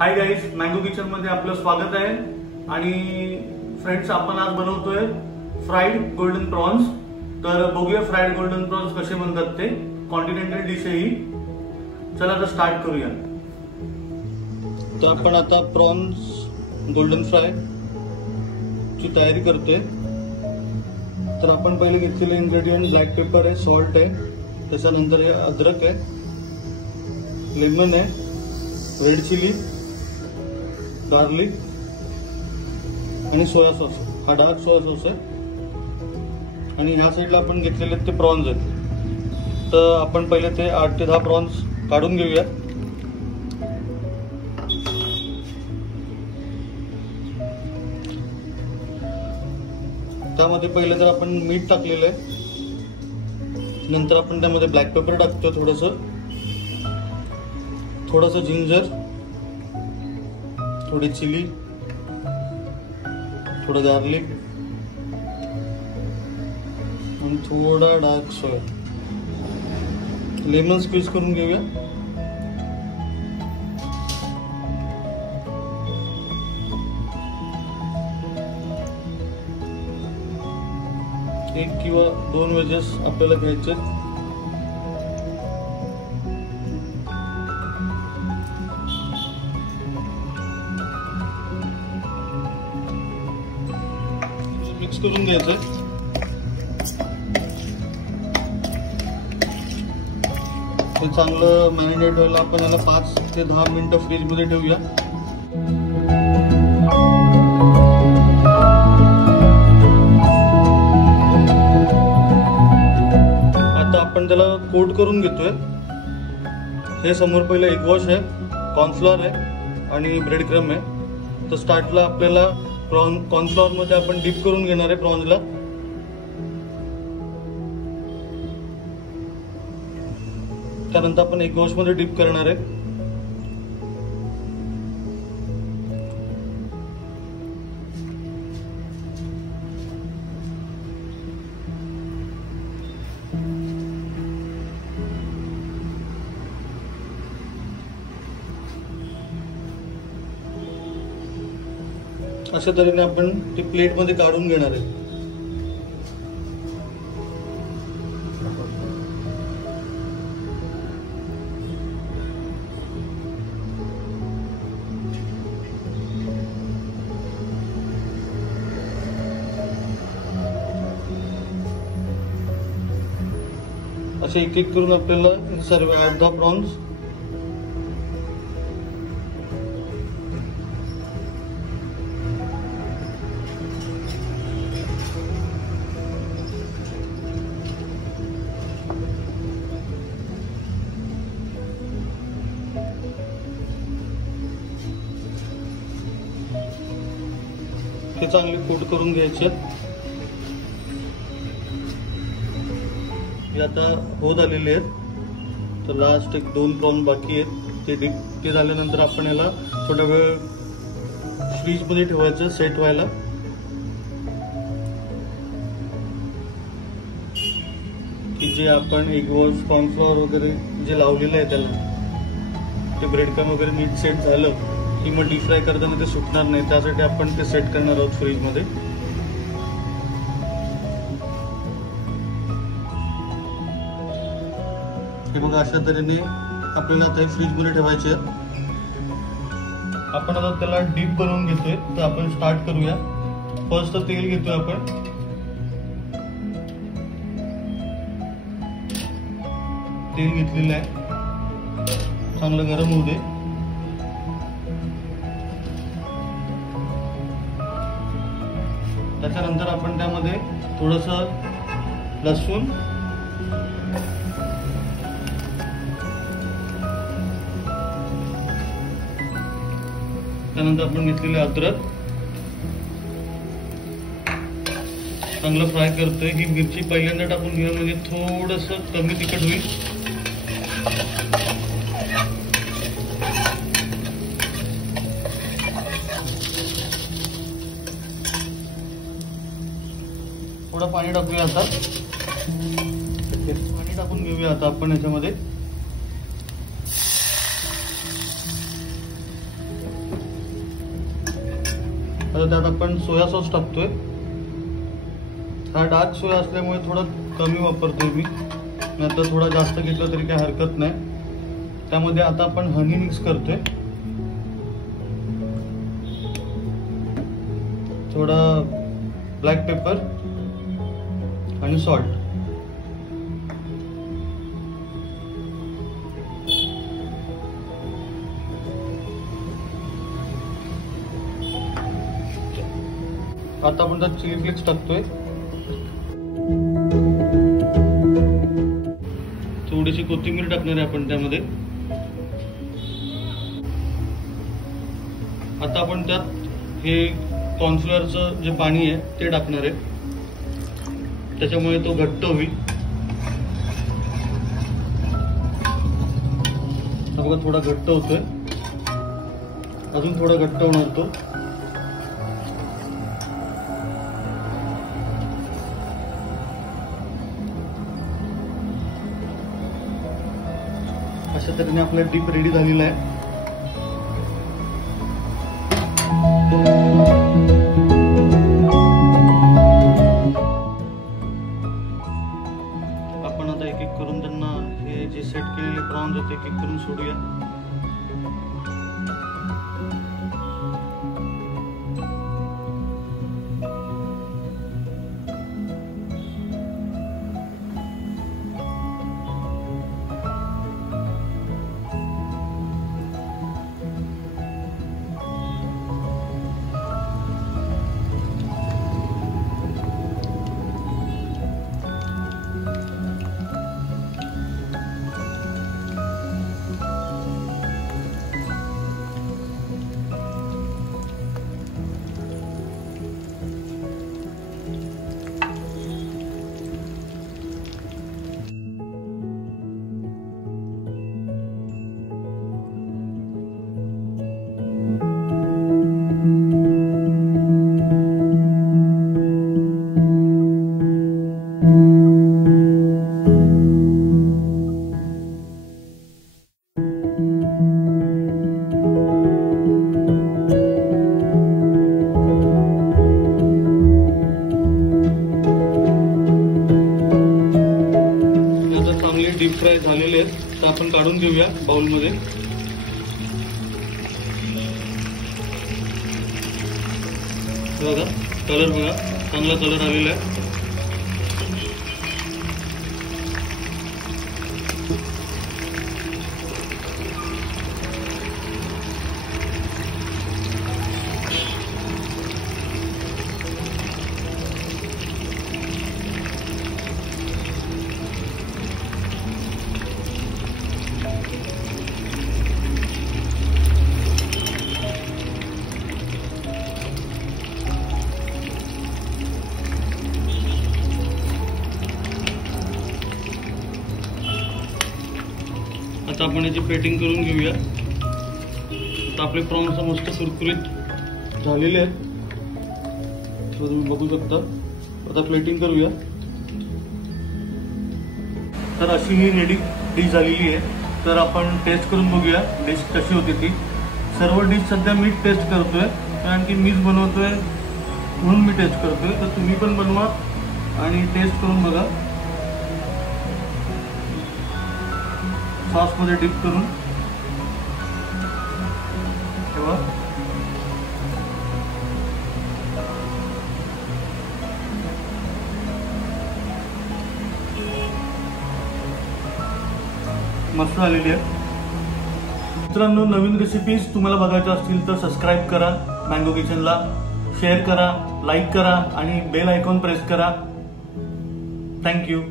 Hi guys, mango kitchen मध्ये आपलं स्वागत आहे। आणि फ्रेंड्स, आपण आज बनवतोय फ्राइड गोल्डन प्रॉन्स। तर बघूया फ्राइड गोल्डन प्रॉन्स कसे बनतात ते। कॉन्टिनेंटल डिश आहे ही। चला आता स्टार्ट करूया। तर आपण आता प्रॉन्स गोल्डन फ्राय ची तयारी करतोय। तर आपण पहिले घेतलेले इन्ग्रेडियंट ब्लॅक पेपर आहे, सॉल्ट आहे, त्याच्यानंतर हे अद्रक आहे, लेमन आहे, रेड चिली, गार्लिक आणि सोया सॉस। हा डार्क सोया सॉस आहे। आणि ह्या साईडला आपण घेतलेले ते प्रॉन्स आहेत। तर आपण पहिले ते 8 ते 10 प्रॉन्स काढून घेऊया। त्यामध्ये पहिले तर आपण मीठ टाकलेलं आहे, नंतर आपण त्यामध्ये ब्लॅक पेपर टाकतो, थोडंसं जिंजर, थोड़ी चिली, थोड़ा गार्लिक आणि थोड़ा डार्क सोया। लेमन स्क्वीज करून घेऊया। एक किंवा 2 वेजेस आपल्याला घ्यायचे। मिक्स करून घ्यायचं। ते चांगलं मॅरिनेट व्हायला आपण याला 5 ते 10 मिनिटं फ्रीज मध्ये ठेवूया। आता आपण त्याला कोट करून घेतोय। हे समोर पहिले एग वॉश आहे, कॉर्नफ्लोअर आहे आणि ब्रेड क्रम आहे। तर स्टार्टला आपल्याला कॉर्नफ्लोअर मध्ये आपण डीप करून घेणार आहे प्रॉन्सला। त्यानंतर आपण एग वॉश मध्ये डीप करणार आहे। अशा तऱ्हेने आपण ते प्लेट मध्ये काढून घेणार आहे। असे एक एक करून आपल्याला सर्व 8-10 प्रॉन्स हे चांगले कोट करून घ्यायचे। हे आता होत आलेले आहेत। तर लास्ट एक 2 प्रॉन बाकी आहेत। ते झाल्यानंतर आपण याला थोडा वेळ फ्रीज मध्ये ठेवायचं सेट व्हायला। की जे आपण एग वॉश, कॉर्नफ्लोअर वगैरे जे लावलेलं आहे त्याला ते ब्रेड क्रम वगैरे नीट सेट झालं की मग डीप फ्राय करताना ते सुटणार नाही। त्यासाठी आपण ते सेट करणार आहोत फ्रीज मध्ये। हे बघा, अशा तऱ्हेने आपल्याला आता फ्रीज मध्ये ठेवायचे। आपण आता त्याला डीप बनवून घेतोय। तर आपण स्टार्ट करूया। फर्स्ट तेल घेतोय आपण। तेल घेतलेलं आहे, चांगलं गरम होऊ दे। त्याच्यानंतर आपण त्यामध्ये थोडंसं लसूण, त्यानंतर आपण घेतलेले अद्रक चांगलं फ्राय करतोय। ही मिरची पहिल्यांदा टाकून घेऊया म्हणजे थोडंसं कमी तिखट होईल। थोडं पाणी टाकूया आता। पाणी टाकून घेऊया आता आपण याच्यामध्ये। आता त्यात आपण सोया सॉस टाकतोय. हा डार्क सोया असल्यामुळे थोडा कमी वापरतोय मी, नाहीतर थोडा जास्त घेतला तरी काही हरकत नाही. त्यामध्ये आता आपण हनी मिक्स करतोय, थोडा ब्लॅक पेपर आणि सॉल्ट. आता आपण त्यात चिली फ्लेक्स टाकतोय, थोडीशी कोथिंबीर टाकणार आहे आपण त्यामध्ये. आता आपण त्यात हे कॉर्नफ्लोअरचं जे पाणी आहे ते टाकणार आहे, त्याच्यामुळे तो घट्ट होईल. बघा थोडा घट्ट होतोय, अजून थोडा घट्ट होणार तो. अशा तऱ्हेने आपला डीप रेडी झालेला आहे. आपण आता एक एक करून त्यांना हे जे सेट केलेले प्रॉन्स आहेत एक एक करून सोडूया. डीप फ्राय झालेले आहेत, तर आपण काढून घेऊया बाउलमध्ये. बघा कलर, बघा चांगला कलर आलेला आहे. आता आपण याची प्लेटिंग करून घेऊया. आता आपले प्रॉन्स मस्त कुरकुरीत झालेले आहेत, तुम्ही बघू शकता. आता प्लेटिंग करूया. तर अशी ही रेडी डिश झालेली आहे. तर आपण टेस्ट करून बघूया डिश कशी होती ती. सर्व डिश सध्या मी टेस्ट करतोय, कारण की मीच बनवतोय म्हणून मी टेस्ट करतोय. तर तुम्ही पण बनवा आणि टेस्ट करून बघा. सॉस मध्ये डिप करून ठेवा. मस्त झालेली आहे. मित्रांनो, नवीन रेसिपीज तुम्हाला बघायच्या असतील तर सबस्क्राईब करा मँगो किचनला, शेअर करा, लाईक करा आणि बेल आयकॉन प्रेस करा. थँक्यू.